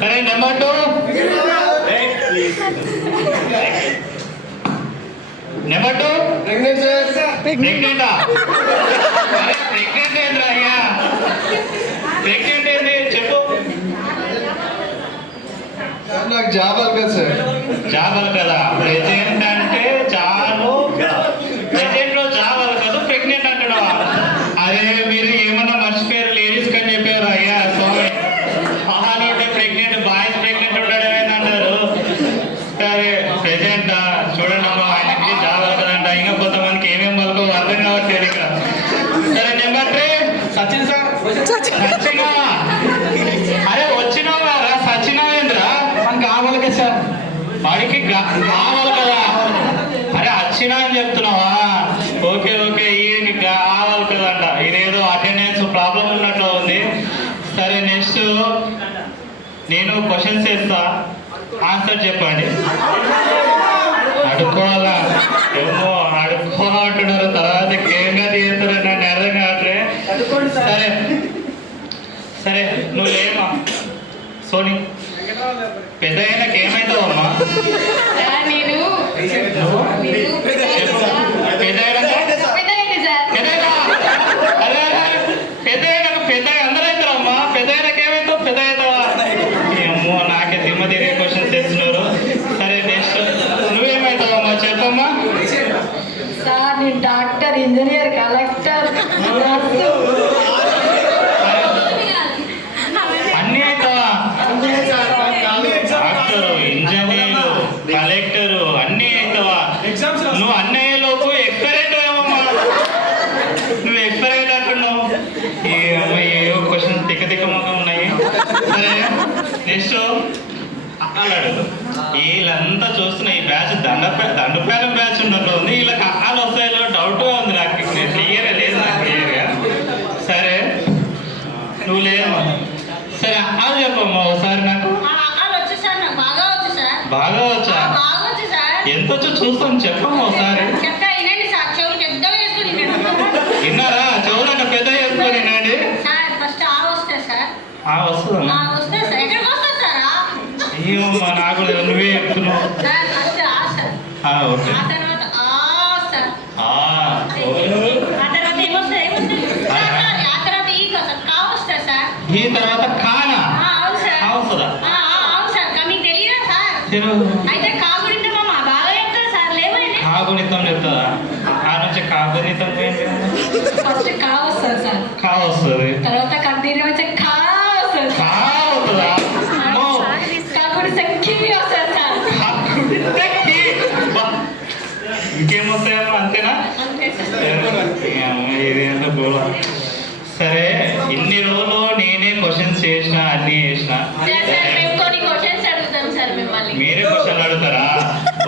సరే number 2 number 2 pregnant sir. ప్రెగ్నెంటా? Pregnant ఏంద్రా అయ్యా? ప్రెగ్నెంట్ ఏంది చెప్పు. సార్ నాకు జాబ్ అవ్వదు సార్. జాబ్ కదా ప్రెజెంట్ అంటే చాలు. ప్రెజెంట్ లో జాబ్ కదా ప్రెగ్నెంట్ అంటున్నావా? అదే మీరు ఏమన్నా మర్చిపోయారు లేడీస్ కని చెప్పారు అయ్యా. సారీ మహాలు ఉంటే ప్రెగ్నెంట్ బాయ్స్ ప్రెగ్నెంట్ ఉండడం ఏంటంటారు. సరే ప్రెజెంట్ చూడండి అమ్మా ఆయనకి జాబ్ అవుతుందంట. ఇంకా కొంతమందికి ఏమేమి వాళ్ళకు అర్థం కావట్లేదు ఇక్కడ. సరే నెంబర్ 3 సచిన్ సార్. సచినా? అరే వచ్చినావా రా సచినావేంద్రా? కావాలి కదా సార్. వాడికి కావాలి కదా. అరే వచ్చినా అని చెప్తున్నావా? ఓకే ఓకే ఈయనకి కావాలి కదంట. ఇదేదో అటెండెన్స్ ప్రాబ్లం ఉన్నట్లు ఉంది. సరే నెక్స్ట్ నేను క్వశ్చన్స్ వేస్తా, ఆన్సర్ చెప్పండి. అడుక్కోవాలా? ఏమో అడుక్కోమంటున్నారు, తర్వాత ఏంగా చేస్తారు నన్ను అర్థం కావట్లే. సరే సరే నువ్వు ఏమా సోని పెద్ద అయినాక ఏమవుతావు అమ్మా? పెద్ద అందరూ అవుతారు అమ్మా. పెద్ద అయినాక ఏమవుతావు? పెద్ద అవుతావా? ఏమో నాకే దిమ్మ తిరిగే క్వశ్చన్స్ తెస్తున్నారు. సరే నెక్స్ట్ నువ్వేమవుతావమ్మా చెప్పమ్మా. సార్ నేను డాక్టర్, ఇంజనీర్, కలెక్టర్, అన్నీ అవుతావా? డాక్టరు, ఇంజనీరు, కలెక్టరు అన్నీ అవుతావా? నువ్వు అన్నీ అయ్యేలోపు ఎక్స్పైర్ అవుతావేమమ్మా. నువ్వు ఎక్స్పైర్ అయితే అంటున్నావు. ఏవో క్వశ్చన్ తిక్క తిక్క ముఖం ఉన్నాయి. సరే నెక్స్ట్ అల్లాడు. వీళ్ళంతా చూస్తున్నా ఈ బ్యాచ్ దండపేలం బ్యాచ్ ఉన్నట్లు ఉంది. వీళ్ళకి అక్కాలు వస్తాయో డౌట్గా ఉంది నాకు. క్లియర్గా లేదు నాకు క్లియర్గా. సరే నువ్వు లేదమ్మా. సరే అక్కాలు చెప్పమ్మా ఒకసారి నాకు. బాగా వచ్చా? ఎంత వచ్చో చూస్తాను చెప్పమ్మా ఒకసారి. విన్నారా? చెవులంట పెద్ద చేసుకొని వినండి. వస్తుందమ్మా. ఏమమ్మా నాకు నువ్వే చెప్తున్నావు. ఓకే ఈ తర్వాత కానా వస్తుందా? కాగుణితం చెప్తుందా? ఆ నుంచి కాగుణితం ఫస్ట్ కా వస్తుంది సార్. కా వస్తుంది. తర్వాత కంటిన్యూ వచ్చే కా వస్తుంది. కా అవుతుందా? కాకుడి సంఖ్య వస్తుంది సార్. ఇంకేమొస్తాయమ్మా అంతేనా? ఇదేంటో గోళ. సరే ఇన్ని రోజులు నేనే క్వశ్చన్స్ చేసిన అన్ని చేసిన. మీరే క్వశ్చన్ అడుగుతారా?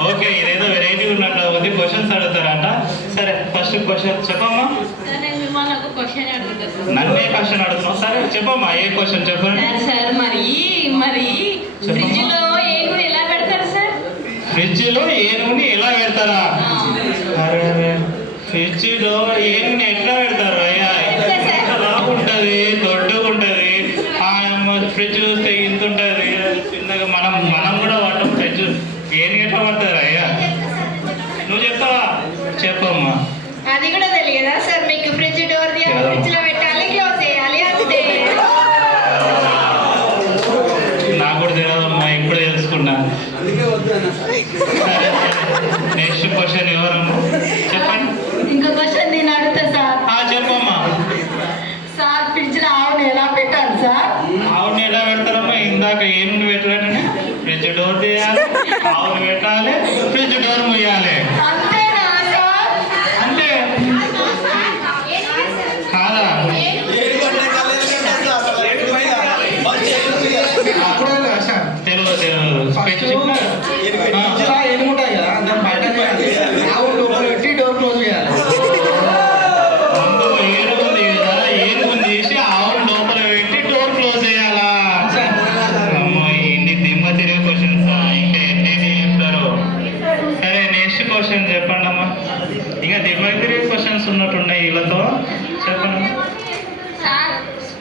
ఓకే ఇదేదో వెరైటీ ఉన్నట్లు ఉంది. క్వశ్చన్స్ అడుగుతారంట. సరే ఫస్ట్ క్వశ్చన్ చెప్పమ్మా. నన్నే క్వశ్చన్ అడుగుతున్నావు. సరే చెప్పమ్మా ఏ క్వశ్చన్ చెప్పండి. సార్ మరి ఫ్రిడ్జ్ లో ఏనుగుని ఎలా పెడతారు సార్? ఫ్రిడ్జ్ లో ఏనుగుని ఎలా పెడతారా? అరే ఫ్రిడ్జ్ లో ఏనుగుని ఎట్లా పెడతారు అయ్యా? ఉంటుంది, దొడ్డుగా ఉంటుంది. ఫ్రిడ్జ్ చూస్తే ఇంత ఉంటుంది చిన్నగా. మనం కూడా వాటం ఫ్రిడ్జ్ ఏనుగు ఎట్లా పడతారు అయ్యా? నువ్వు చెప్తావా? చెప్పమ్మా. అది కూడా తెలియదా సార్ మీకు? ఫ్రిడ్జ్ డోర్ ఫ్రిడ్జ్ లో పెట్టాలి, క్లోజ్ చేయాలి అంతే. నాకు కూడా తెలియదమ్మా, ఇప్పుడే తెలుసుకున్నా. నెక్స్ట్ క్వశ్చన్ ఎవరమ్మా చెప్పండి. ఇంకో క్వశ్చన్ నేను అడుగుతా సార్. చెప్పమ్మా. సార్ ఫ్రిడ్జ్ లో ఆవుని ఎలా పెట్టాలి సార్? ఆవుని ఎలా పెడతారమ్మా? ఇందాక ఏనుగుని పెట్టాలని ఫ్రిడ్జ్ డోర్ తీయాలి, ఆవుని పెట్టాలి, ఫ్రిడ్జ్ డోర్ ముయ్యాలి. అంతేనా సార్? అంతే కాదా? తెలియదు ఏనుగుంటాయి కదా దాన్ని బయట పెట్టి డోర్ క్లోజ్ చేయాలి. ముందు ఏనుగుంది కదా, ఏనుగుని తీసి ఆవును లోపల పెట్టి డోర్ క్లోజ్ చేయాలా? ఇన్ని దిమ్మ తిరిగే క్వశ్చన్స్ ఇంకా ఎన్ని చెప్తారు. సరే నెక్స్ట్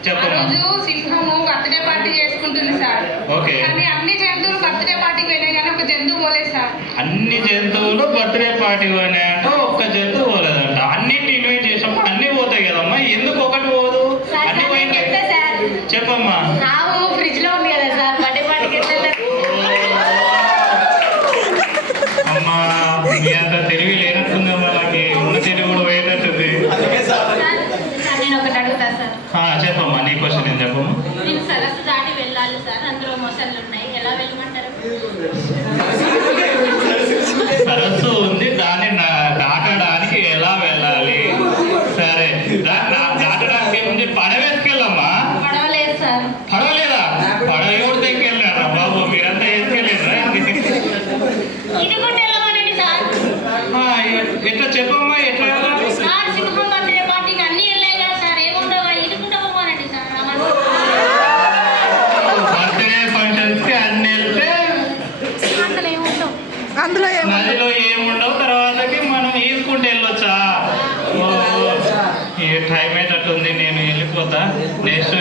చెప్పమ్మా. రోజు సింహము బర్త్డే పార్టీ చేసుకుంటుంది సార్. ఓకే. కానీ అన్ని జంతువులు బర్త్డే పార్టీకి వెళ్ళాయి కానీ ఒక జంతువు పోలేదు సార్. అన్ని జంతువులు బర్త్డే పార్టీ పోయినాయంట, ఒక్క జంతువు పోలేదంట. అన్నింటి ఇన్వైట్ చేసినప్పుడు అన్ని పోతాయి కదమ్మా, ఎందుకు ఒకటి పోదు? అన్ని పోయినాయి. చెప్పమ్మా. ఆవు ఫ్రిడ్జ్ లో ఉంది కదా సార్, బర్త్డే పార్టీకి వెళ్ళలేదు. అమ్మా మీ అంత తెలివి లేనట్టుందమ్మా, నాకు ఉన్న తెలివి కూడా పోయేటట్టుంది. నేను ఒకటి అడుగుతా సార్. చెప్పమ్మా, నీ క్వశ్చన్ ఏం చెప్పమ్మా. నేను సరస్సు దాటి వెళ్ళాలి సార్, అందులో మొసళ్ళు ఉన్నాయి, ఎలా వెళ్ళమంటారు? సరస్సు ఉంది, దాన్ని దాటడానికి ఎలా వెళ్ళాలి? సరే, దాటడానికి ఏముంది? పడవేసుకెళ్ళమ్మా. పడవలేదు సార్. పడవలేదా? పడవ ఎవరు దగ్గర బాబు, మీరంతా వేసుకెళ్ళారా? ఇనుకుంటే వెళ్ళమనండి సార్. ఎట్లా చెప్పమ్మా, ఎట్లా వెళ్ళాలి? సార్ సింహం బర్త్డే పార్టీకి అన్ని వెళ్ళాయి కదా సార్, ఏముండవు, ఇనుకుంటా పోవాలండి సార్. బర్త్డే ఫంక్షన్స్ కి అన్ని వెళ్తే అందులో ఏముండవు. నదిలో ఏముండవు, తర్వాతకి మనం ఈదుకుంటూ వెళ్ళొచ్చా? ఈ టైం అయ్యేటట్టుంది, నేను వెళ్ళిపోతా. నెక్స్ట్